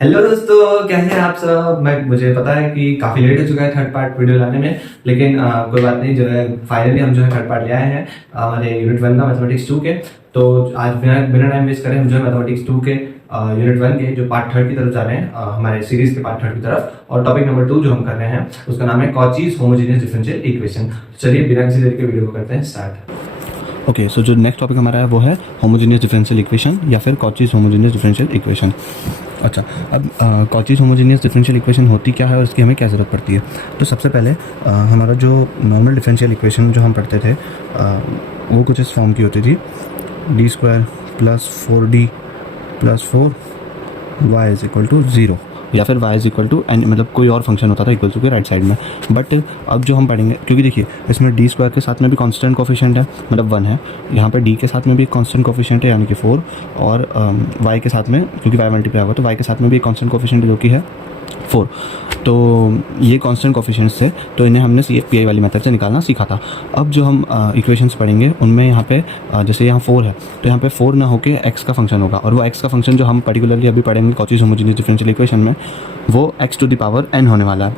Hello दोस्तों, कैसे हैं आप सब। मुझे पता है कि काफ़ी लेट हो चुका है थर्ड पार्ट वीडियो लाने में, लेकिन कोई बात नहीं। जो है फाइनली हम जो है थर्ड पार्ट ले आए हैं हमारे यूनिट 1 का मैथमेटिक्स 2 के। तो आज बिना बिना टाइम वेस्ट करें हम जो है मैथमेटिक्स 2 के यूनिट 1 के जो पार्ट थर्ड की तरफ जा रहे हैं, हमारे सीरीज के पार्ट थर्ड की तरफ। और टॉपिक नंबर 2 जो हम कर रहे हैं उसका नाम है कॉचीज होमोजेनियस डिफरेंशियल इक्वेशन। चलिए बिना किसी देर के वीडियो को करते हैं स्टार्ट। ओके, सो जो नेक्स्ट टॉपिक हमारा है वो है होमोजेनियस डिफरेंशियल इक्वेशन या फिर कॉचीज होमोजेनियस डिफरेंशियल इक्वेशन। अच्छा, अब कॉचीज होमोजेनियस डिफरेंशियल इक्वेशन होती क्या है और इसकी हमें क्या ज़रूरत पड़ती है। तो सबसे पहले हमारा जो नॉर्मल डिफरेंशियल इक्वेशन जो हम पढ़ते थे वो कुछ इस फॉर्म की होती थी, d² + 4d + 4y = 0 या फिर y = n, मतलब कोई और फंक्शन होता था इक्वल टू के राइट साइड में। बट अब जो हम पढ़ेंगे, क्योंकि देखिए इसमें d² के साथ में भी कांस्टेंट कोफिशिएंट है, मतलब 1 है। यहाँ पे d के साथ में भी कांस्टेंट कोफिशिएंट है यानी कि 4, और y के साथ में, क्योंकि y मल्टीप्लाई होगा तो y के साथ में भी एक कांस्टेंट कोफिशिएंट जो कि है 4। तो ये कांस्टेंट कोफिशिएंट्स थे, तो इन्हें हमने CFPI वाली मेथड से निकालना सीखा था। अब जो हम इक्वेशंस पढ़ेंगे उनमें यहाँ पे जैसे यहाँ 4 है तो यहाँ पे 4 ना होके x का फंक्शन होगा, और वो x का फंक्शन जो हम पर्टिकुलरली अभी पढ़ेंगे कॉचीज होमोजेनियस डिफरेंशियल इक्वेशन में, वो x⁻n होने वाला है।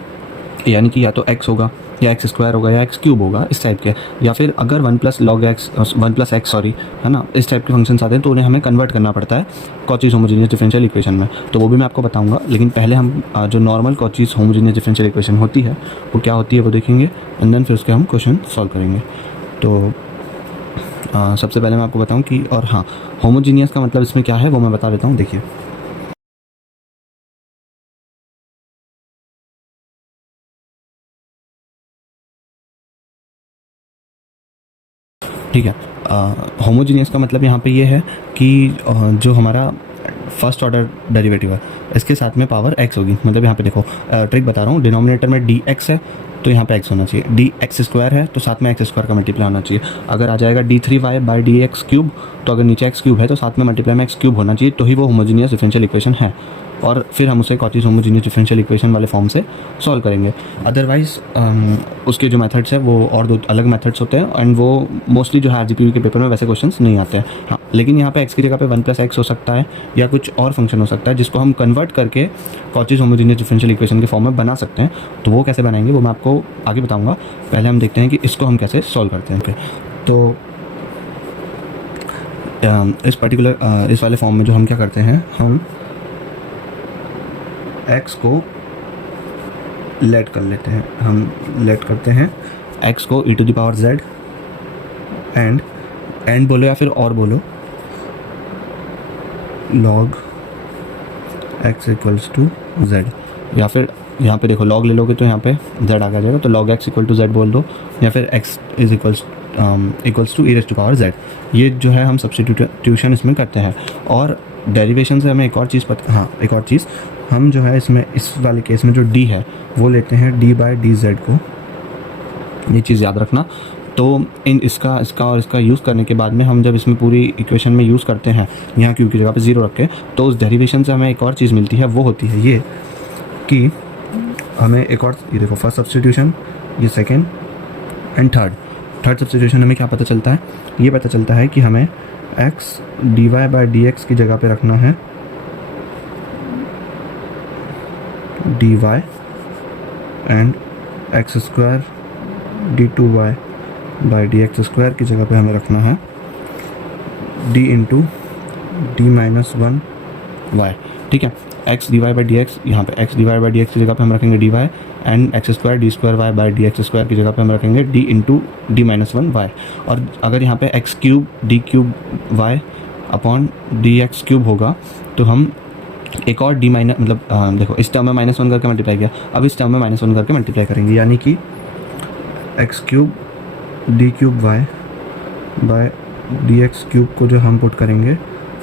यानी कि या तो x होगा या x² होगा या x³ होगा, इस टाइप के। या फिर अगर 1 + log x 1 + x सॉरी है ना, इस टाइप के फंक्शंस आते हैं तो उन्हें हमें कन्वर्ट करना पड़ता है कॉचीज होमोजेनियस डिफरेंशियल इक्वेशन में। तो वो भी मैं आपको बताऊंगा, लेकिन पहले हम जो normal Cauchy's homogeneous differential equation होती है वो क्या होती है वो देखेंगे, एंड देन फिर उसके हम क्वेश्चन सॉल्व करेंगे। तो सबसे पहले मैं आपको बताऊँ कि, और हाँ, होमोजीनियस का मतलब इसमें क्या है वो मैं बता देता हूँ। देखिए, ठीक है। होमोजीनियस का मतलब यहाँ पे ये है कि जो हमारा फर्स्ट ऑर्डर डेरिवेटिव है इसके साथ में पावर x होगी। मतलब यहाँ पे देखो, ट्रिक बता रहा हूँ, डिनोमिनेटर में dx है तो यहाँ पे x होना चाहिए, dx² है तो साथ में x² का मल्टीप्लाई होना चाहिए। अगर आ जाएगा d3y/dx³ तो अगर नीचे x³ है तो साथ में मल्टीप्लाई में x³ होना चाहिए, तो ही वो होमोजीनियस डिफरेंशियल इक्वेशन है। और फिर हम उसे कॉचीज होमोजेनियस डिफरेंशियल इक्वेशन वाले फॉर्म से सॉल्व करेंगे। अदरवाइज़ उसके जो मेथड्स है वो और 2 अलग मेथड्स होते हैं, एंड वो मोस्टली जो है RGPV के पेपर में वैसे क्वेश्चंस नहीं आते हैं। हाँ, लेकिन यहाँ पे x की जगह पे 1 + x हो सकता है या कुछ और फंक्शन हो सकता है जिसको हम कन्वर्ट करके कॉचीज होमोजेनियस डिफरेंशियल इक्वेशन के फॉर्म में बना सकते हैं। तो वो कैसे बनाएंगे वो मैं आपको आगे बताऊँगा। पहले हम देखते हैं कि इसको हम कैसे सॉल्व करते हैं। तो इस पर्टिकुलर इस वाले फॉर्म में जो हम क्या करते हैं, हम x को लेट कर लेते हैं, हम लेट करते हैं x को e⁻z एंड बोलो या फिर और बोलो log x = z, या फिर यहाँ पे देखो log ले लोगे तो यहाँ पे z आ जाएगा, तो log x = z बोल दो, या फिर x इक्वल्स टू e⁻z। ये जो है हम सब्स्टिट्यूशन इसमें करते हैं। और डेरिवेशन से हमें एक और चीज़ एक और चीज़ हम जो है इसमें इस वाले केस में जो d है वो लेते हैं d/dz को। ये चीज़ याद रखना। तो इसका और इसका यूज़ करने के बाद में हम जब इसमें पूरी इक्वेशन में यूज़ करते हैं, यहाँ q की जगह पे 0 रख के, तो उस डेरिवेशन से हमें एक और चीज़ मिलती है, वो होती है ये कि हमें एक और, ये देखो, फर्स्ट सब्स्टिट्यूशन, ये सेकेंड एंड थर्ड सब्स्टिट्यूशन हमें क्या पता चलता है, ये पता चलता है कि हमें x dy/dx की जगह पे रखना है dy, एंड x² d2y/dx² की जगह पे हमें रखना है d × d-1y। ठीक है, x dy/dx, यहाँ पे x dy/dx की जगह पे हम रखेंगे dy, एंड x² d2y/dx² की जगह पे हम रखेंगे d × d-1y। और अगर यहाँ पे x³ d3y/dx³ होगा तो हम एक और मतलब देखो, इस टर्म में -1 करके मल्टीप्लाई किया, अब इस टर्म में -1 करके मल्टीप्लाई करेंगे, यानी कि x³ d3y/dx³ को जो हम पुट करेंगे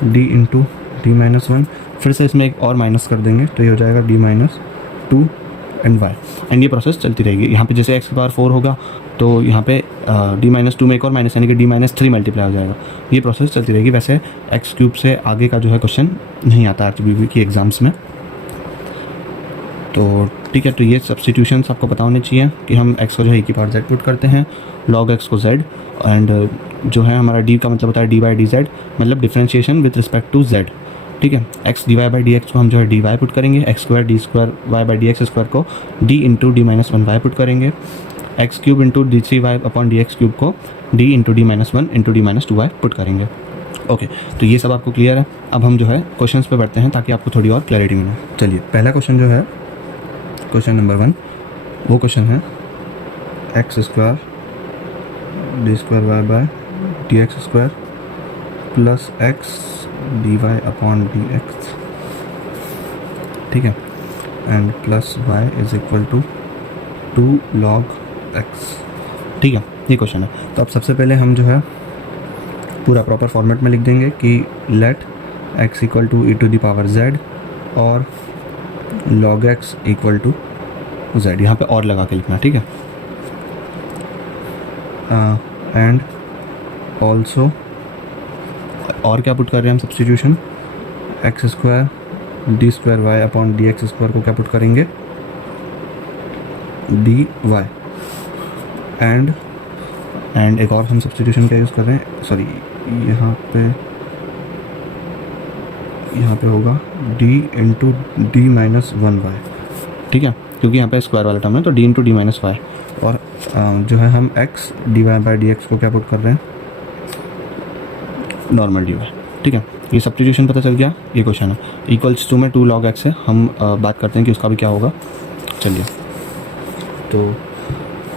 d × d-1, फिर से इसमें एक और माइनस कर देंगे तो ये हो जाएगा d-2 एंड y, एंड ये प्रोसेस चलती रहेगी। यहाँ पे जैसे x⁻4 होगा तो यहाँ पे d-2 में एक और माइनस, यानी कि d-3 मल्टीप्लाई हो जाएगा। ये प्रोसेस चलती रहेगी। वैसे x³ से आगे का जो है क्वेश्चन नहीं आता RGPV की एग्ज़ाम्स में। तो ठीक है, तो ये सब्स्टिट्यूशंस आपको पता होने चाहिए कि हम x को जो है e⁻z पुट करते हैं, log x को z, एंड जो है हमारा d का मतलब होता है d/dz, मतलब differentiation with respect to z। ठीक है। X D Y by D x को हम जो है डी वाई पुट करेंगे, X square D square Y by D x square को D into D minus one Y put करेंगे, X cube into D three Y upon D X cube को D into D minus one into D minus two Y put करेंगे। Okay, तो ये सब आपको clear है। अब हम जो है क्वेश्चंस पे बढ़ते हैं ताकि आपको थोड़ी और क्लैरिटी मिले। चलिए, पहला क्वेश्चन जो है, क्वेश्चन नंबर 1, वो क्वेश्चन है x square D square y by d x square plus x D y upon D x, ठीक है, and plus y is equal to 2 log x, ठीक है, ये क्वेश्चन है। तो अब सबसे पहले हम जो है पूरा प्रॉपर फॉर्मेट में लिख देंगे कि let x equal to E to the power z और log x equal to z, यहाँ पे और लगा के लिखना, ठीक है, एंड ऑल्सो, और क्या पुट कर रहे हैं हम substitution, x square D square Y upon D x square को क्या पुट करेंगे, डी वाई, एंड एक और हम सब्स्टिट्यूशन क्या यूज़ कर रहे हैं, सॉरी यहाँ पे होगा d into D minus one y, ठीक है, क्योंकि यहाँ पे स्क्वायर वाला टर्म है तो d into D minus y, और जो है हम x d Y by D x को क्या पुट कर रहे हैं, नॉर्मल डी वाई, ठीक है। ये सब्स्टिट्यूशन पता चल गया, ये क्वेश्चन है। इक्वल्स टू में 2 log x है, हम बात करते हैं कि उसका भी क्या होगा। चलिए, तो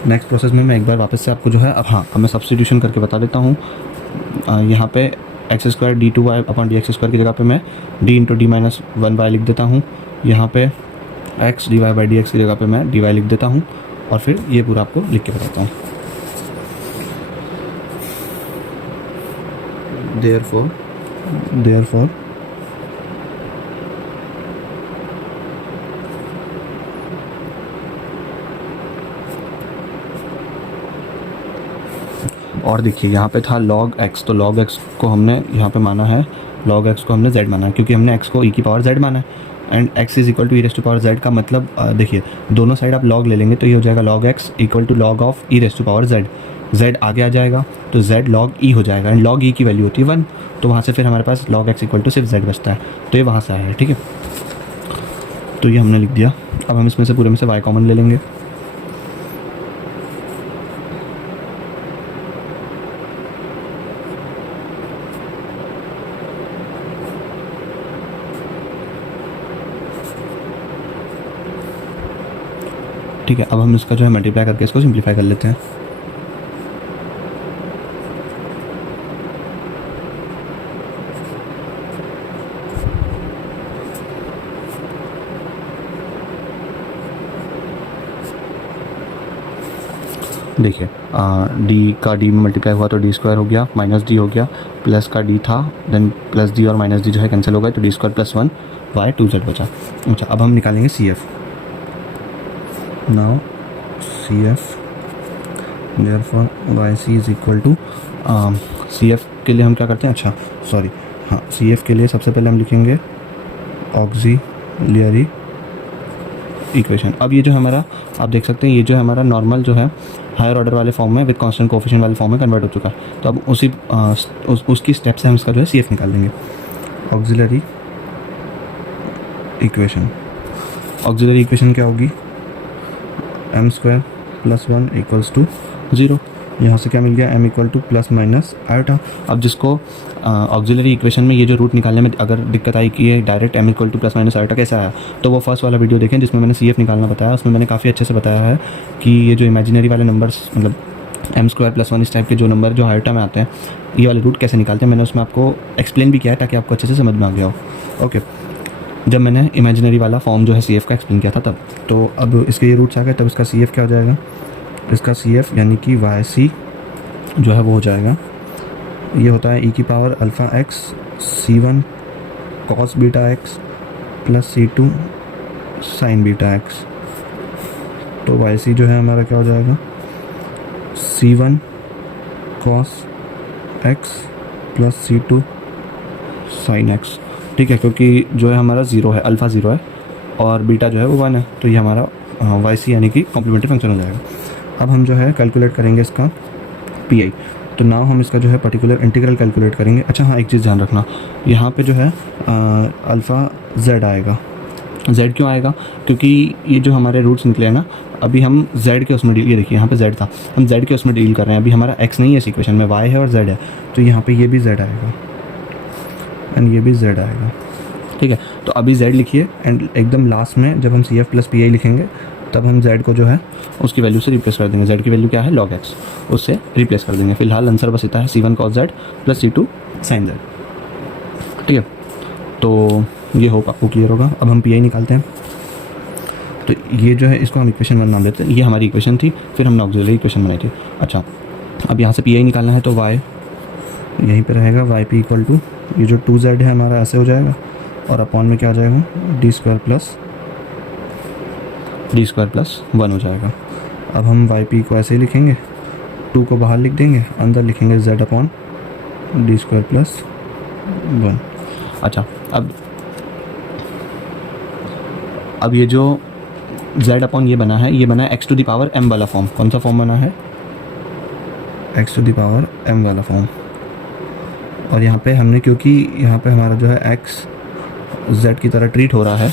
नेक्स्ट प्रोसेस में मैं एक बार वापस से आपको जो है, अब मैं सब्स्टिट्यूशन करके बता देता हूँ। यहाँ पे x square d two y upon D x square की जगह पे मैं d into D minus one y लिख देता हूँ। यहाँ पे x D Y by D x की जगह पे मैं डी वाई लिख देता हूँ, और फिर ये पूरा आपको लिख के बताता हूँ। therefore और देखिए यहाँ पे था log x, तो log x को हमने यहाँ पे माना है, log x को हमने z माना है, क्योंकि हमने x को e की पावर z माना है, and x is equal to e raise to power z का मतलब देखिए दोनों साइड आप log ले लेंगे तो ये हो जाएगा log x equal to log of e raise to power z, z आगे आ जाएगा तो z log e हो जाएगा, एंड log e की वैल्यू होती है 1, तो वहाँ से फिर हमारे पास log x इक्वल टू सिर्फ z बचता है, तो ये वहाँ से आया है, ठीक है। तो ये हमने लिख दिया। अब हम इसमें से पूरे में से y कॉमन ले लेंगे, ठीक है। अब हम इसका जो है मल्टीप्लाई करके इसको सिंप्लीफाई कर लेते हैं। देखिए डी का डी में मल्टीप्लाई हुआ तो डी स्क्वायर हो गया, माइनस डी हो गया, प्लस का डी था, देन प्लस डी और माइनस डी जो है कैंसिल हो गए, तो D square plus 1 Y 2z बचा। अच्छा, अब हम निकालेंगे C F. Now C F, therefore y c is equal to, C F के लिए हम क्या करते हैं, अच्छा सॉरी, हाँ, सी एफ के लिए सबसे पहले हम लिखेंगे ऑक्सिलियरी इक्वेशन। अब ये जो हमारा, आप देख सकते हैं, ये जो हमारा नॉर्मल जो है हायर ऑर्डर वाले फॉर्म में विद कांस्टेंट कोएफिशिएंट वाले फॉर्म में कन्वर्ट हो चुका है, तो अब उसकी स्टेप से हम इसका जो है सी एफ निकाल लेंगे। ऑक्सिलरी इक्वेशन, ऑक्सिलरी इक्वेशन क्या होगी, m square plus 1 equals to 0, यहाँ से क्या मिल गया, m equal to plus minus iota. अब जिसको ऑक्सिलरी इक्वेशन में ये जो रूट निकालने में अगर दिक्कत आई कि ये direct m equal to plus minus iota कैसे आया, तो वो फर्स्ट वाला वीडियो देखें जिसमें मैंने सी एफ निकालना बताया, उसमें मैंने काफ़ी अच्छे से बताया है कि ये जो इमेजिनरी वाले नंबर्स, मतलब m स्क्वायर प्लस 1 इस टाइप के जो नंबर जो आयोटा में आते हैं, ये वाले रूट कैसे निकालते हैं, मैंने उसमें आपको एक्सप्लेन भी किया है ताकि आपको अच्छे से समझ में आ गया हो। ओके, जब मैंने इमेजिनरी वाला फॉर्म जो है सी एफ का एक्सप्लेन किया था तब, तो अब इसके ये रूट्स आ गए, तब इसका सी एफ क्या हो जाएगा, इसका सी एफ यानी कि वाई सी जो है वो हो जाएगा, ये होता है e की power alpha x c1 cos beta x plus c2 sign beta x, तो वाई सी जो है हमारा क्या हो जाएगा, c1 cos x plus c2 sine x, ठीक है, क्योंकि जो है हमारा 0 है, अल्फ़ा 0 है और बीटा जो है वो 1 है, तो ये हमारा वाई सी यानी कि कॉम्प्लीमेंट्री फंक्शन हो जाएगा। अब हम जो है कैलकुलेट करेंगे इसका पी आई, तो नाउ हम इसका जो है पर्टिकुलर इंटीग्रल कैलकुलेट करेंगे। अच्छा हाँ, एक चीज़ ध्यान रखना, यहाँ पे जो है अल्फ़ा z आएगा। z क्यों आएगा? क्योंकि ये जो हमारे रूट्स निकले हैं ना, अभी हम z के उसमें डील, ये देखिए यहाँ पे z था, हम z के उसमें डील कर रहे हैं। अभी हमारा x नहीं है इस इक्वेशन में, y है और z है, तो यहाँ पे ये भी z आएगा एंड ये भी z आएगा। ठीक है, तो अभी z लिखिए एंड एकदम लास्ट में जब हम CF प्लस PI लिखेंगे तब हम z को जो है उसकी वैल्यू से रिप्लेस कर देंगे। z की वैल्यू क्या है? log x, उससे रिप्लेस कर देंगे। फिलहाल आंसर बस इतना है, C1 cos z plus C2 sin z। ठीक है, तो ये होप आपको क्लियर होगा। अब हम PI निकालते हैं। तो ये जो है इसको हम इक्वेशन 1 नाम देते हैं। ये हमारी इक्वेशन थी, फिर हमने ऑक्सिलरी इक्वेशन बनाई थी। अच्छा, अब यहाँ से PI निकालना है तो y यहीं पे रहेगा, yp इक्वल टू ये जो 2z है हमारा ऐसे हो जाएगा और अपॉन में क्या आ जाएगा? डी स्क्वायर प्लस 1 हो जाएगा। अब हम yp को ऐसे ही लिखेंगे, 2 को बाहर लिख देंगे, अंदर लिखेंगे z upon D square plus 1। अच्छा, अब ये जो z अपॉन ये बना है, ये बना है x to the power m वाला फॉर्म। कौन सा फॉर्म बना है? x to the power m वाला फॉर्म। और यहाँ पे हमने, क्योंकि यहाँ पे हमारा जो है x z की तरह ट्रीट हो रहा है,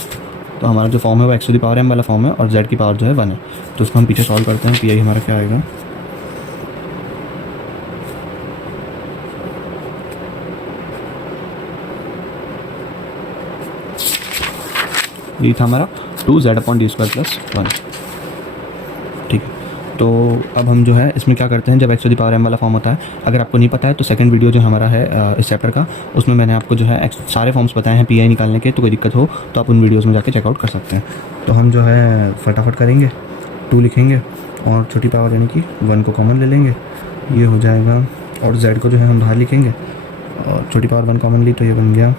तो हमारा जो फॉर्म है वो x to the power m वाला फॉर्म है और z की पावर जो है 1 है। तो उसको हम पीछे सॉल्व करते हैं। PI हमारा क्या आएगा? ये था हमारा 2z upon D square plus 1। ठीक है, तो अब हम जो है इसमें क्या करते हैं, जब x to the power m वाला फॉर्म होता है, अगर आपको नहीं पता है तो सेकंड वीडियो जो हमारा है इस चैप्टर का, उसमें मैंने आपको जो है सारे फॉर्म्स बताए हैं PI निकालने के। तो कोई दिक्कत हो तो आप उन वीडियोज़ में जाके चेकआउट कर सकते हैं। तो हम जो है फटाफट करेंगे, 2 लिखेंगे और छोटी पावर यानी कि 1 को कॉमन ले लेंगे, ये हो जाएगा। और z को जो है हम बाहर लिखेंगे और छोटी पावर 1 कॉमन ली तो ये बन गया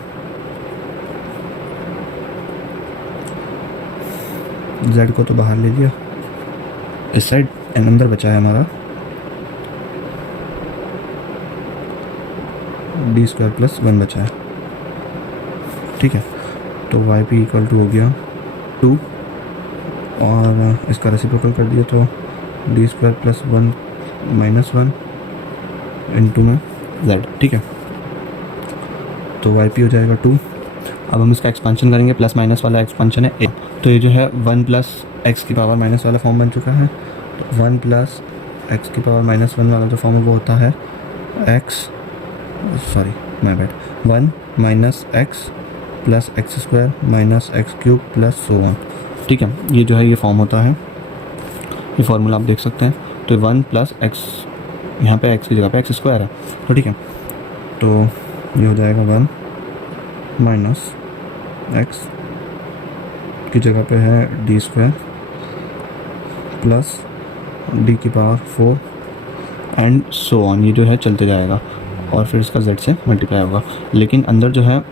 z को तो बाहर ले लिया इस साइड, एंड अंदर बचा है हमारा डी स्क्वायर प्लस 1 बचा है। ठीक है, तो yp इक्वल टू हो गया 2 और इसका रेसिप्रोकल कर दिया तो D square plus 1 minus 1 into में z। ठीक है, तो yp हो जाएगा 2। अब हम इसका एक्सपेंशन करेंगे, प्लस माइनस वाला एक्सपेंशन है a, तो ये जो है 1 प्लस एक्स की पावर माइनस वाला फॉर्म बन चुका है। तो 1 प्लस एक्स की पावर माइनस 1 वाला जो फॉर्म है वो होता है 1 minus x plus x square minus x cube plus so on. ठीक है, ये जो है ये फॉर्म होता है, ये फार्मूला आप देख सकते हैं। तो 1 प्लस एक्स, यहाँ पे एक्स की जगह पे एक्स स्क्वायर है, तो ठीक है, तो ये हो जाएगा 1 माइनस एक्स की जगह पे है डी स्क्वायर प्लस डी की पावर 4 एंड सो ऑन। ये जो है चलते जाएगा और फिर इसका z से मल्टीप्लाई होगा। लेकिन अंदर जो है,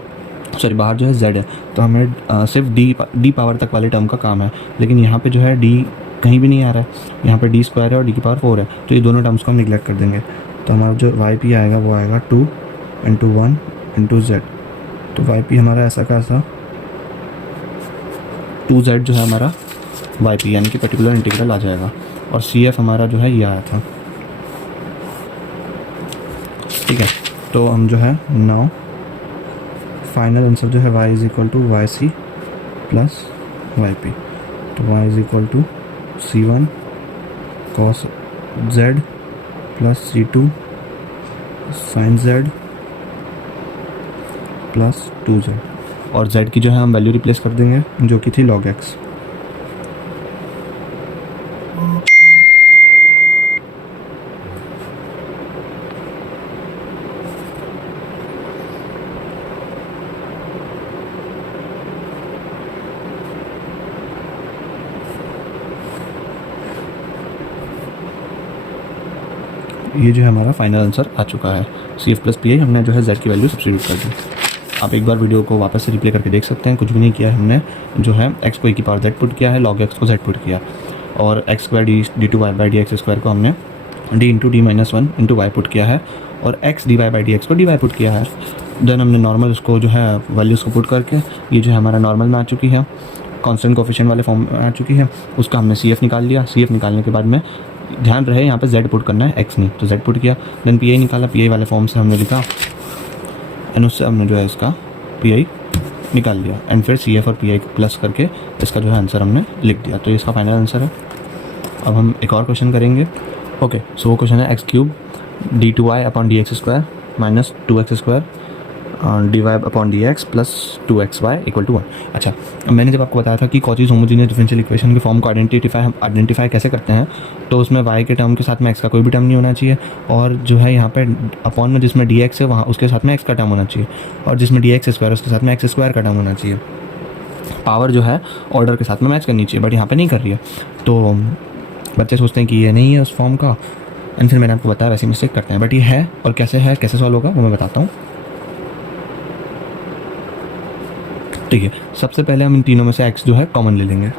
सॉरी बाहर जो है z है, तो हमें सिर्फ डी पावर तक वाले टर्म का काम है। लेकिन यहाँ पे जो है d कहीं भी नहीं आ रहा है, यहाँ पे डी स्क्वायर है और डी की पावर 4 है, तो ये दोनों टर्म्स को हम निगलेक्ट कर देंगे। तो हमारा जो yp आएगा वो आएगा 2 इंटू 1 इंटू z। तो yp हमारा ऐसा का ऐसा 2z जो है हमारा yp यानी कि पर्टिकुलर इंटीग्रल आ जाएगा। और CF हमारा जो है ये आया था। ठीक है, तो हम जो है नाउ फाइनल आंसर जो है y is equal to y c plus y p. तो y is equal to C1 cos z plus C2 sin z plus 2z। और z की जो है हम वैल्यू रिप्लेस कर देंगे जो कि थी log x। ये जो है हमारा फाइनल आंसर आ चुका है। CF प्लस PI हमने जो है z की वैल्यू सब्स्टिट्यूट कर दी। आप एक बार वीडियो को वापस से रिप्ले करके देख सकते हैं, कुछ भी नहीं किया है हमने, जो है x को e की पावर z पुट किया है, log x को z पुट किया, और x square d two y by D x square को हमने d into D minus 1 into Y put किया है, और x d Y by D x को डी वाई पुट किया है। देन हमने नॉर्मल उसको जो है वैल्यूज़ को पुट करके ये जो है हमारा नॉर्मल में आ चुकी है, कांस्टेंट कोफिशिएंट वाले फॉर्म में आ चुकी है, उसका हमने CF निकाल लिया। CF निकालने के बाद में ध्यान रहे यहाँ पे z पुट करना है, x नहीं। तो z पुट किया, देन पी आई निकाला, पी आई वाले फॉर्म से हमने लिखा एंड उससे हमने जो है इसका पी आई निकाल लिया एंड फिर सी एफ और पी आई को प्लस करके इसका जो है आंसर हमने लिख दिया। तो इसका फाइनल आंसर है। अब हम एक और क्वेश्चन करेंगे। ओके, सो वो क्वेश्चन है x cube d two y upon D x square minus two x square d y upon D x plus two x y equal to 1। अच्छा, मैंने जब आपको बताया था कि कॉचीज होमोजेनियस डिफरेंशियल इक्वेशन के फॉर्म को आइडेंटिफाई कैसे करते हैं, तो उसमें y के टर्म के साथ में x का कोई भी टर्म नहीं होना चाहिए, और जो है यहाँ पे अपॉन में जिसमें dx है वहाँ उसके साथ में x का टर्म होना चाहिए, और जिसमें dx स्क्वायर उसके साथ में x स्क्वायर का टर्म होना चाहिए। पावर जो है ऑर्डर के साथ में मैच करनी चाहिए, बट यहाँ पे नहीं कर रही है। तो बच्चे सोचते हैं कि ये नहीं है उस फॉर्म का, एंड फिर मैंने आपको बताया वैसे मिस्टेक करते हैं, बट ये है। और कैसे सॉल्व होगा वो मैं बताता हूँ। ठीक है, सबसे पहले हम इन तीनों में से x जो है कॉमन ले लेंगे।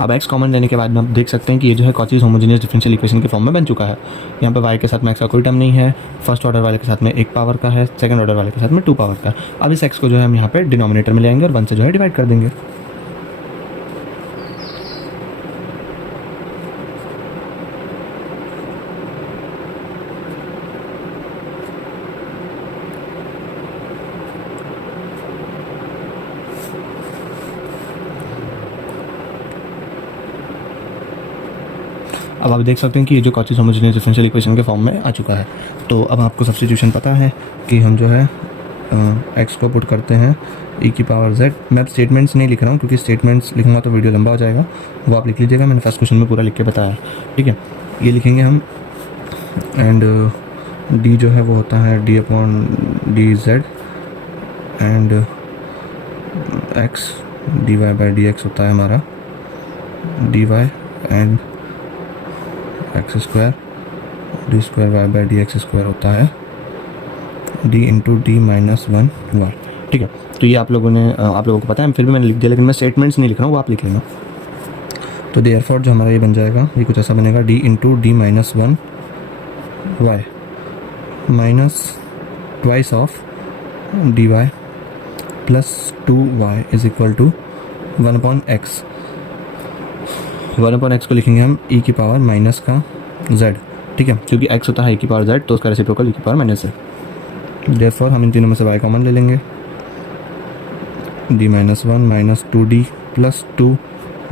अब x कॉमन लेने के बाद हम देख सकते हैं कि ये जो है कॉचीज होमोजेनियस डिफरेंशियल इक्वेशन के फॉर्म में बन चुका है। यहाँ पे y के साथ में x का कोई टर्म नहीं है, फर्स्ट ऑर्डर वाले के साथ में 1 पावर का है, सेकंड ऑर्डर वाले के साथ में 2 पावर का। अब इस x को जो है हम यहाँ पे डिनोमिनेटर में ले आएंगे और 1 से जो है डिवाइड कर देंगे। अब आप देख सकते हैं कि ये जो कॉचीज होमोजेनियस डिफरेंशियल इक्वेशन के फॉर्म में आ चुका है। तो अब आपको सब्स्टिट्यूशन पता है कि हम जो है x को पुट करते हैं e की पावर z। मैं स्टेटमेंट्स नहीं लिख रहा हूँ क्योंकि स्टेटमेंट्स लिखूंगा तो वीडियो लंबा हो जाएगा, वो आप लिख लीजिएगा, मैंने फर्स्ट क्वेश्चन में पूरा लिख के बताया। ठीक है, ये लिखेंगे हम, एंड d जो है वो होता है d upon d z, and x dy by D x होता है हमारा dy, and x square D square Y by D x square होता है d into D minus 1 y. ठीक है, तो ये आप लोगों को पता है, फिर भी मैंने लिख दिया, लेकिन मैं स्टेटमेंट्स नहीं लिख रहा हूँ, वो आप लिख लेना। तो देयरफॉर जो हमारा ये बन जाएगा, ये कुछ ऐसा बनेगा d into D minus 1 y minus twice of d y plus 2 y is equal to 1 upon x. 1 upon x को लिखेंगे हम e की पावर माइनस का z। ठीक है, क्योंकि x होता है e की पावर z, तो उसका रेसिप्रोकल e की पावर माइनस z। देयरफॉर हम इन तीनों में से y कॉमन ले लेंगे, d माइनस 1 माइनस 2d plus 2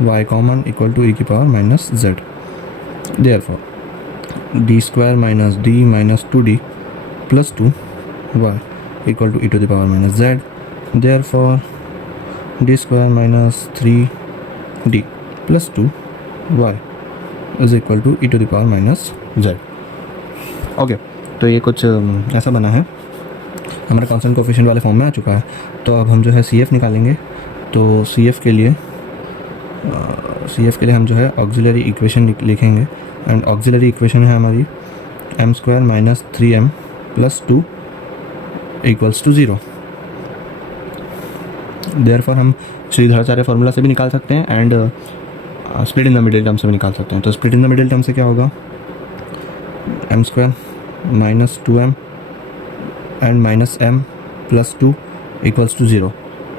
y common equal to e की power minus z। Therefore d square minus d माइनस 2d plus 2 y equal to e to the power minus z। Therefore d square minus 3d plus 2 y is equal to E to the power minus z। Okay, तो ये कुछ ऐसा बना है, हमारा constant coefficient वाले form में आ चुका है। तो अब हम जो है सी एफ निकालेंगे। तो सी एफ के लिए हम जो है ऑक्सिलरी इक्वेशन लिखेंगे, एंड ऑक्सिलरी इक्वेशन है हमारी m square minus 3m plus 2 equals to 0। Therefore हम सीधाचार्य फार्मूला से भी निकाल सकते हैं, and split in the middle term से भी निकाल सकते हैं। तो split in the middle term से क्या होगा, m square minus 2m and minus m plus 2 equals to 0।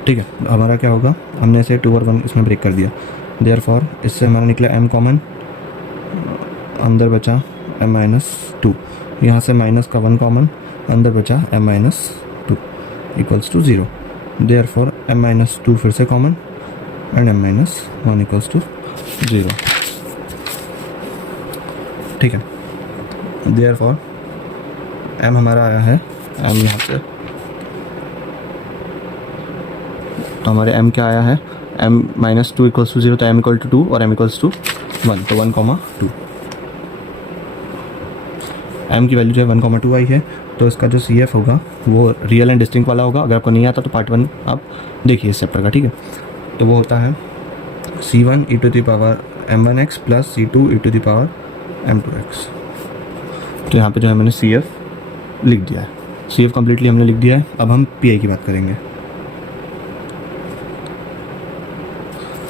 ठीक है, हमारा क्या होगा, हमने इसे 2 और 1 इसमें ब्रेक कर दिया। देयरफॉर इससे हमारा निकला m कॉमन, अंदर बचा m माइनस 2, यहाँ से माइनस का 1 कॉमन, अंदर बचा m minus 2 equals to 0। Therefore m minus 2 फिर से common, and m minus 1 equals to 0। ठीक है, देयरफॉर m हमारा आया है, m यहाँ से, तो हमारे m क्या आया है, m माइनस 2 इक्वल्स टू 0, तो m इक्वल टू 2 और m इक्वल्स टू 1, तो 1,2। m की वैल्यू जो है 1,2 आई है, तो इसका जो सी एफ होगा वो रियल एंड डिस्टिंक्ट वाला होगा। अगर आपको नहीं आता तो पार्ट 1 आप देखिए इस चैप्टर का। ठीक है, तो वो होता है c1 e to the power m1x plus c2 e to the power m2x। तो यहाँ पे जो है मैंने सी एफ लिख दिया है, सी एफ कम्प्लीटली हमने लिख दिया है। अब हम पी आई की बात करेंगे।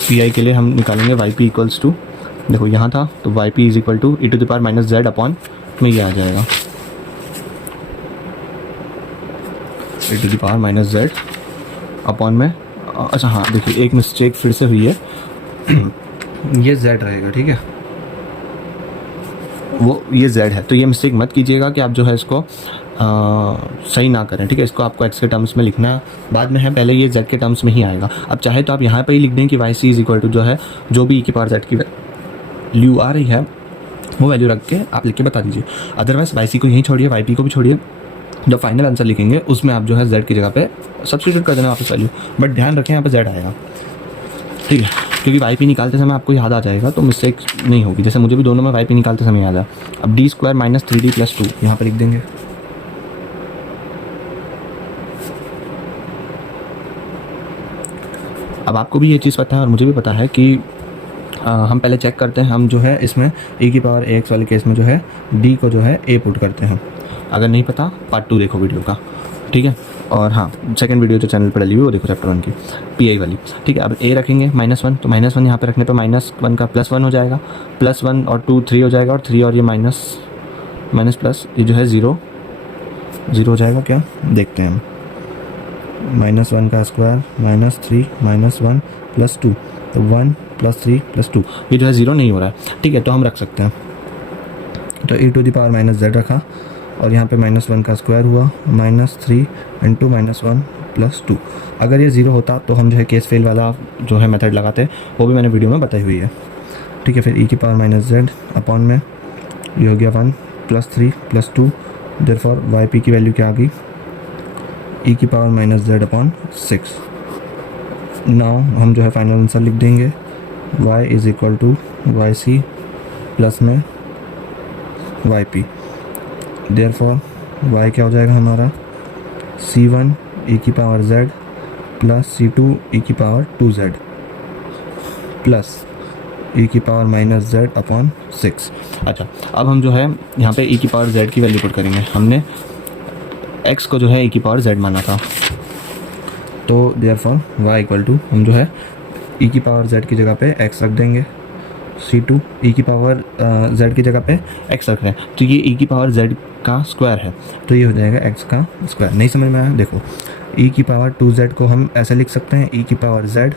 पी आई के लिए हम निकालेंगे वाई पी इक्वल्स टू, देखो यहाँ था तो Y P is equal to E to the power minus Z upon में ये आ जाएगा A to the power minus Z upon में, अच्छा हाँ देखिए एक मिस्टेक फिर से हुई है, ये जेड रहेगा, ठीक है, वो ये z है, तो ये मिस्टेक मत कीजिएगा कि आप जो है इसको सही ना करें, ठीक है। इसको आपको x के टर्म्स में लिखना बाद में है, पहले ये z के टर्म्स में ही आएगा। अब चाहे तो आप यहाँ पे ही लिख दें कि y c is equal to जो है जो भी e की पावर z की वैल्यू आ रही है वो वैल्यू रख के आप लिख के बता दीजिए। अदरवाइज वाई सी को यहीं छोड़िए, वाई पी को भी छोड़िए, जो फाइनल आंसर लिखेंगे उसमें आप जो है z की जगह पे सब्स्टिट्यूट कर देना वापस वैल्यू, बट ध्यान रखें यहाँ पे z आएगा, ठीक है, क्योंकि वाई पी निकालते समय आपको याद आ जाएगा तो मिस्टेक नहीं होगी। जैसे मुझे भी दोनों में वाई पी निकालते समय याद है। अब D square minus 3d plus 2 यहाँ पर लिख देंगे। अब आपको भी ये चीज़ पता है और मुझे भी पता है कि हम पहले चेक करते हैं, हम जो है इसमें e की पावर ax वाले केस में जो है d को जो है a पुट करते हैं। अगर नहीं पता पार्ट 2 देखो वीडियो का, ठीक है। और हाँ सेकंड वीडियो जो चैनल पर डली हुई वो देखो चैप्टर 1 की पी आई वाली, ठीक है। अब a रखेंगे -1, तो -1 यहाँ पे रखने पे -1 का +1 हो जाएगा, +1 और 2 3 हो जाएगा, और 3 और ये माइनस प्लस ये जो है 0 हो जाएगा। क्या देखते हैं हम, -1 का स्क्वायर -3 -1 + 2, तो 1 + 3 + 2, ये जो है 0 नहीं हो रहा है, ठीक है, तो हम रख सकते हैं। तो e to the power -z रखा और यहाँ पे -1 का स्क्वायर हुआ, -3 × -1 + 2। अगर ये 0 होता तो हम जो है केस फेल वाला जो है मेथड लगाते, वो भी मैंने वीडियो में बताई हुई है, ठीक है। फिर e की पावर -z अपॉन में ये हो गया 1 + 3 + 2, देयरफॉर वाई पी की वैल्यू क्या आ गई, e की पावर -z अपॉन 6। नाउ हम जो है फाइनल आंसर लिख देंगे, y is equal to y c plus में वाई पी, देयरफॉर y क्या हो जाएगा हमारा, c1 e की power z plus c2 e की पावर 2z प्लस e की पावर -z अपॉन 6। अच्छा अब हम जो है यहाँ पे e की पावर z की वैल्यू पुट करेंगे। हमने x को जो है e की पावर z माना था, तो देयरफॉर y इक्वल टू हम जो है e की पावर z की जगह पे x रख देंगे, c2 e की पावर z की जगह पे x रख रहे हैं, तो ये e की पावर z का स्क्वायर है, तो ये हो जाएगा x का स्क्वायर। नहीं समझ में आया, देखो e की पावर 2z को हम ऐसे लिख सकते हैं e की पावर z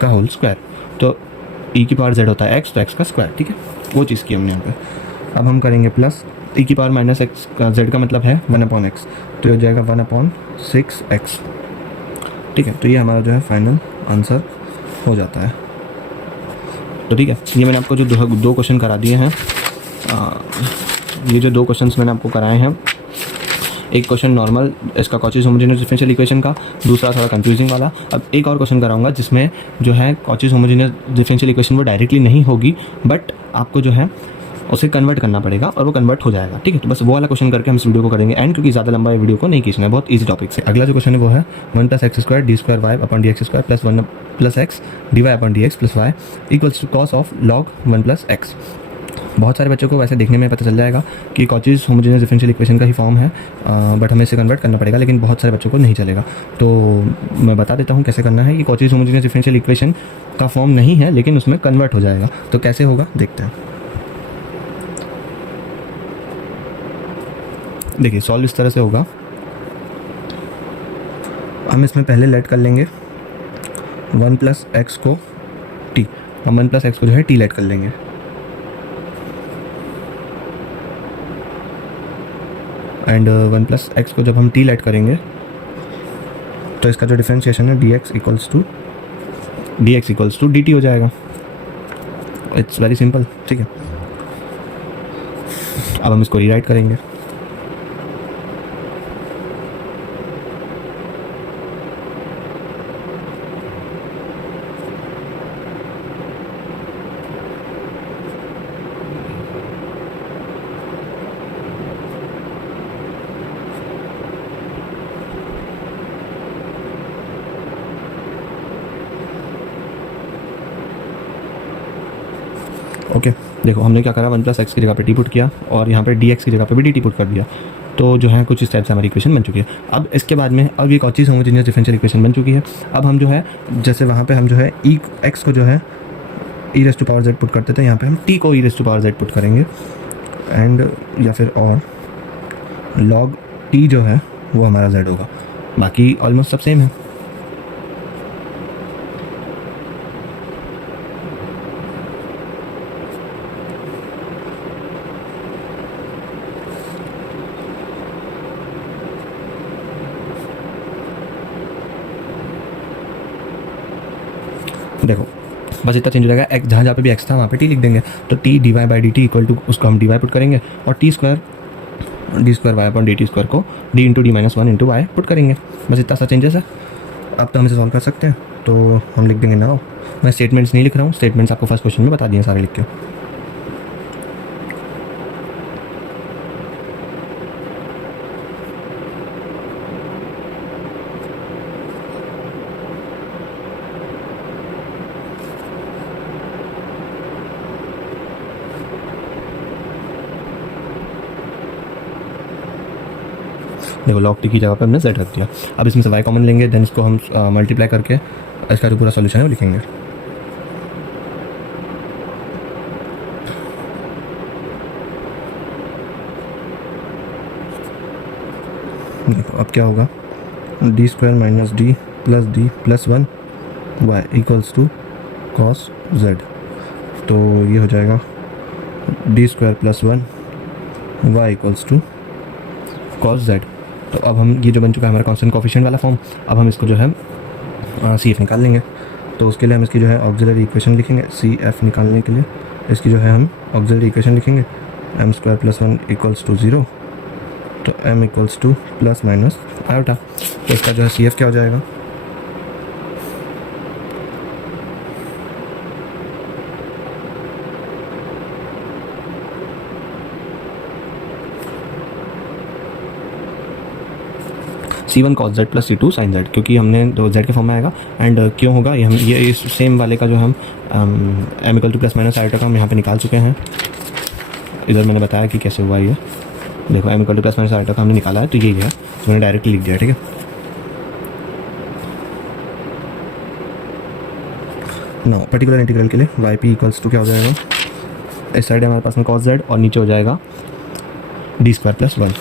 का होल स्क्वायर, तो e की पावर z होता है x, तो x का स्क्वायर, ठीक है, वो चीज़ की हमने यहाँ पे। अब हम करेंगे प्लस e की पावर -x का z का मतलब है 1/x, तो ये हो जाएगा 1/6x, ठीक है। तो ये हमारा जो है फाइनल आंसर हो जाता है। तो ठीक है, ये मैंने आपको जो दो क्वेश्चन करा दिए हैं, ये जो 2 क्वेश्चंस मैंने आपको कराए हैं, एक क्वेश्चन नॉर्मल इसका कॉचीज होमोजेनियस डिफरेंशियल इक्वेशन का, दूसरा थोड़ा कंफ्यूजिंग वाला। अब एक और क्वेश्चन कराऊंगा जिसमें जो है कॉचीज होमोजेनियस डिफरेंशियल इक्वेशन वो डायरेक्टली नहीं होगी, बट आपको जो है उसे कन्वर्ट करना पड़ेगा और वो कन्वर्ट हो जाएगा, ठीक है। तो बस वो वाला क्वेश्चन करके हम इस वीडियो को करेंगे एंड, क्योंकि ज़्यादा लंबा वीडियो को नहीं खींचना है, बहुत ईजी टॉपिक से। अगला जो क्वेश्चन है वो है 1 + x² d² y upon dx² plus 1 + x dy upon dx plus y equals to cos of log 1 + x। बहुत सारे बच्चों को वैसे देखने में पता चल जाएगा कि कॉचीज होमोजेनियस डिफरेंशियल इक्वेशन का ही फॉर्म है, बट हमें इसे कन्वर्ट करना पड़ेगा, लेकिन बहुत सारे बच्चों को नहीं चलेगा। तो मैं बता देता हूँ कैसे करना है। कि कॉचीज होमोजेनियस डिफरेंशियल इक्वेशन का फॉर्म नहीं है, लेकिन उसमें कन्वर्ट हो जाएगा, तो कैसे होगा देखते हैं। देखिए सॉल्व इस तरह से होगा, हम इसमें पहले लेट कर लेंगे 1 + x को t, हम 1 + x को जो है t लेट कर लेंगे, एंड 1 + x को जब हम t लेट करेंगे तो इसका जो डिफरेंशिएशन है dx इक्वल्स टू dt हो जाएगा। इट्स वेरी सिंपल, ठीक है। अब हम इसको रीराइट करेंगे, ओके। देखो हमने क्या करा, 1 + x की जगह पे t पुट किया और यहाँ पे dx की जगह पे भी dt पुट कर दिया, तो जो है कुछ इस टाइप से हमारी इक्वेशन बन चुकी है। अब इसके बाद में अब ये कॉचीज होमोजेनियस डिफरेंशियल इक्वेशन बन चुकी है। अब हम जो है जैसे वहाँ पे हम जो है x को जो है e⁻z पुट करते थे, यहाँ पे हम t को e⁻z पुट करेंगे, एंड या फिर और log t जो है वो हमारा z होगा। बाकी ऑलमोस्ट सब सेम है। देखो बस इतना चेंज हो जाएगा, एक्स जहाँ भी एक्स था वहाँ पे टी लिख देंगे, तो T D Y by D T equal to उसको हम डी वाई पुट करेंगे, और T square D square Y upon D T square को D into D minus one into Y put करेंगे। बस इतना सा चेंजेस है। अब तो हम इसे सॉल्व कर सकते हैं, तो हम लिख देंगे नाउ। मैं स्टेटमेंट्स नहीं लिख रहा हूँ, स्टेटमेंट्स आपको फर्स्ट क्वेश्चन में बता दिए सारे लिख के। देखो लॉग टी की जगह पे हमने z रख दिया। अब इसमें से y कॉमन लेंगे, देन इसको हम मल्टीप्लाई करके इसका जो पूरा सोल्यूशन है वो लिखेंगे। देखो अब क्या होगा, d square minus d plus one y equals to cos z. तो ये हो जाएगा d square plus one y equals to cos z. तो अब हम ये जो बन चुका है हमारा कांस्टेंट कोफिशिएंट वाला फॉर्म, अब हम इसको जो है सी एफ निकाल लेंगे। तो उसके लिए हम इसकी जो है ऑक्सिलरी इक्वेशन लिखेंगे। सी एफ निकालने के लिए इसकी जो है हम ऑक्सिलरी इक्वेशन लिखेंगे, M square plus one equals to zero, तो M equals to plus minus iota. तो इसका जो है सी एफ क्या हो जाएगा, C1 cos z plus C2 sin z, क्योंकि हमने दो z के फॉर्म में आएगा। एंड क्यों होगा ये, हम ये इस सेम वाले का जो हम m equal to plus minus iota का हम यहाँ पे निकाल चुके हैं। इधर मैंने बताया कि कैसे हुआ ये। देखो m equal to plus minus iota का हमने निकाला है, तो यही है, तो मैंने डायरेक्टली लिख दिया। ठीक है, नो पर्टिकुलर इंटीग्रल के लिए वाई पी इक्वल्स टू क्या हो जाएगा, इस साइड हमारे पास में cos z और नीचे हो जाएगा डी स्क्वायर प्लस वन।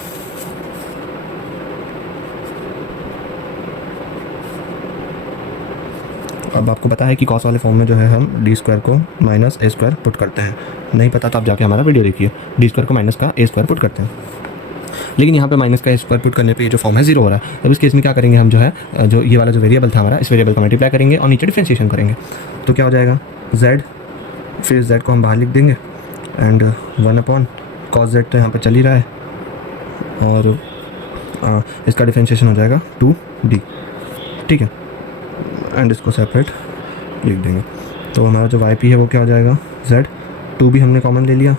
अब आपको पता है कि कॉस वाले फॉर्म में जो है हम डी स्क्वायर को माइनस ए स्क्वायर पुट करते हैं। नहीं पता तो आप जाके हमारा वीडियो देखिए, डी स्क्वायर को माइनस का ए स्क्वायर पुट करते हैं। लेकिन यहाँ पे माइनस का ए स्क्वायर पुट करने पे ये जो फॉर्म है जीरो हो रहा है। अब इस केस में क्या करेंगे हम, जो है जो ये वाला जो वेरिएबल था हमारा, इस वेरिएबल को मल्टीप्लाई करेंगे और नीचे डिफ्रेंशिएशन करेंगे। तो क्या हो जाएगा z, फिर z को हम बाहर लिख देंगे and one upon cos z तो यहाँ पर चल ही रहा है, और इसका डिफ्रेंशिएशन हो जाएगा 2d। ठीक है, एंड इसको सेपरेट लिख देंगे। तो हमारा जो वाई पी है वो क्या हो जाएगा, z, 2 भी हमने कॉमन ले लिया,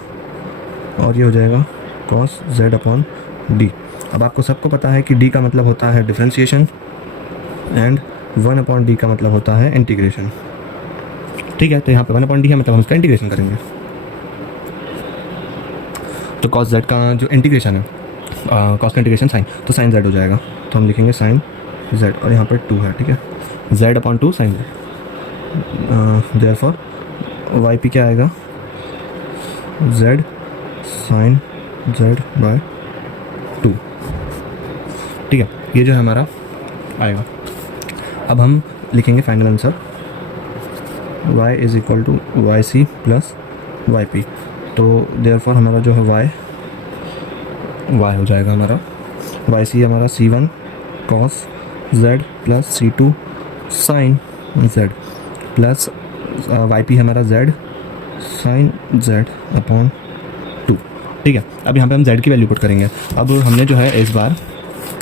और ये हो जाएगा कॉस z अपॉन डी। अब आपको सबको पता है कि d का मतलब होता है डिफ्रेंशिएशन एंड 1 अपॉन डी का मतलब होता है इंटीग्रेशन। ठीक है, तो यहाँ पे 1 अपॉन डी है, मतलब हम इसका इंटीग्रेशन करेंगे। तो कॉस z का जो इंटीग्रेशन है, कॉस का इंटीग्रेशन साइन, तो साइन z हो जाएगा, तो हम लिखेंगे साइन z, और यहाँ पर 2 है। ठीक है, z upon 2 sine z। Therefore y p क्या आएगा, z साइन z बाय 2। ठीक है, ये जो है हमारा आएगा। अब हम लिखेंगे final answer, y is equal to y c plus y p. तो देयरफॉर हमारा जो है y हो जाएगा हमारा, वाई सी हमारा C1 cos z plus C2 sine z plus y p हमारा z साइन z अपॉन 2। ठीक है, अब यहाँ पे हम z की वैल्यू पुट करेंगे। अब हमने जो है इस बार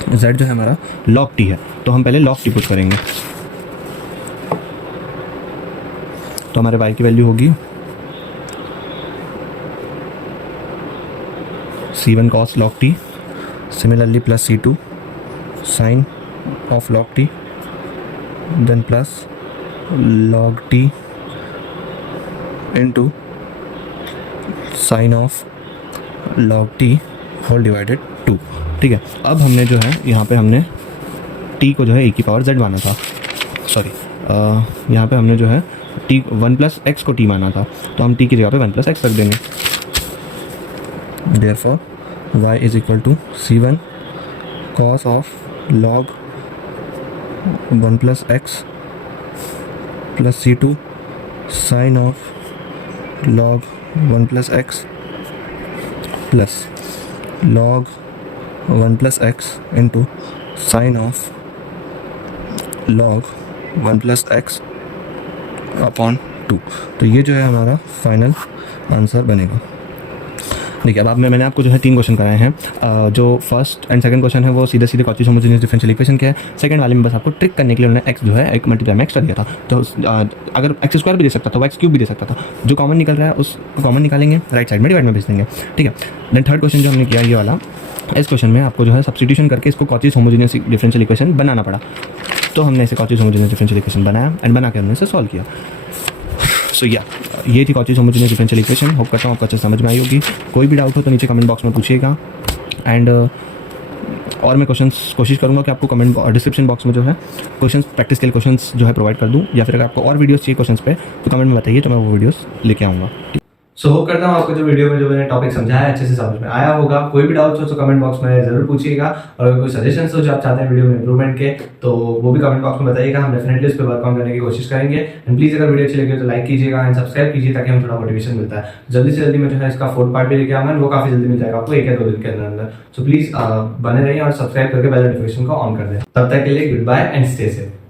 z जो है हमारा log t है, तो हम पहले log t पुट करेंगे। तो हमारे y की वैल्यू होगी C1 cos log t, similarly plus C2 sine of log t, then plus log t into sine of log t whole divided 2। ठीक है, अब हमने जो है यहाँ पे हमने t को जो है e की पावर z माना था, सॉरी यहाँ पे हमने जो है t 1 प्लस x को t माना था, तो हम t की जगह पे 1 प्लस x रख देंगे। Therefore y is equal to C1 cos of log 1 plus x plus C2 sine of log 1 plus x plus log 1 plus x into sine of log 1 plus x upon 2। तो ये जो है हमारा final answer बनेगा। देखिए अब मैंने आपको जो है 3 क्वेश्चन कराए हैं। जो फर्स्ट एंड सेकंड क्वेश्चन है वो सीधे सीधे कॉची होमोजेनियस डिफरेंशियल इक्वेशन के है। सेकंड वाले में बस आपको ट्रिक करने के लिए उन्होंने एक्स जो है एक मल्टीप्लाई में एक्स्ट्रा दिया था। तो अगर एक्स स्क्वायर भी दे सकता था वो एक्स क्यूब भी दे सकता था। जो कॉमन निकल रहा है उस कॉमन निकालेंगे, राइट साइड में डिवाइड में भेज देंगे, ठीक है। देन थर्ड क्वेश्चन जो हमने किया ये वाला, इस क्वेश्चन में आपको जो है सब्स्टिट्यूशन करके इसको कॉची होमोजेनियस डिफरेंशियल इक्वेशन बनाना पड़ा। तो हमने इसे कॉची होमोजेनियस डिफरेंशियल इक्वेशन बनाया एंड बना के हमने इसे सॉल्व किया। सो या ये थी Cauchy homogeneous differential equation. Hope करता हूँ आपको अच्छे समझ में आई होगी। कोई भी डाउट हो तो नीचे कमेंट बॉक्स में पूछिएगा एंड और मैं कोशिश करूँगा कि आपको कमेंट डिस्क्रिप्शन बॉक्स में जो है क्वेश्चंस प्रैक्टिस के लिए क्वेश्चंस जो है प्रोवाइड कर दूँ, या फिर अगर आपको और वीडियोस चाहिए क्वेश्चंस पे तो कमेंट में बताइए, तो मैं वो वीडियोस लेके आऊँगा। सो होप करता हूँ आपको जो वीडियो में जो मैंने टॉपिक समझाया अच्छे से समझ में आया होगा। कोई भी डाउट्स हो तो कमेंट बॉक्स में जरूर पूछिएगा, और अगर कोई सजेशंस हो जो आप चाहते हैं वीडियो में इंप्रूवमेंट के तो वो भी कमेंट बॉक्स में बताइएगा। हम डेफिनेटली उस पर वर्क ऑन करने की कोशिश करेंगे। एंड प्लीज अगर वीडियो अच्छी लगे तो लाइक कीजिएगा एंड सब्सक्राइब कीजिए ताकि हम थोड़ा मोटिवेशन मिलता है। जल्दी से जल्दी मैं जो है इसका 4th पार्ट भी लेके आऊंगा, वो काफी जल्दी मिल जाएगा आपको 1 या 2 दिन के अंदर। सो प्लीज बने रहिए और सब्सक्राइब करके बेल नोटिफिकेशन को ऑन कर दें। तब तक के लिए good bye and stay safe.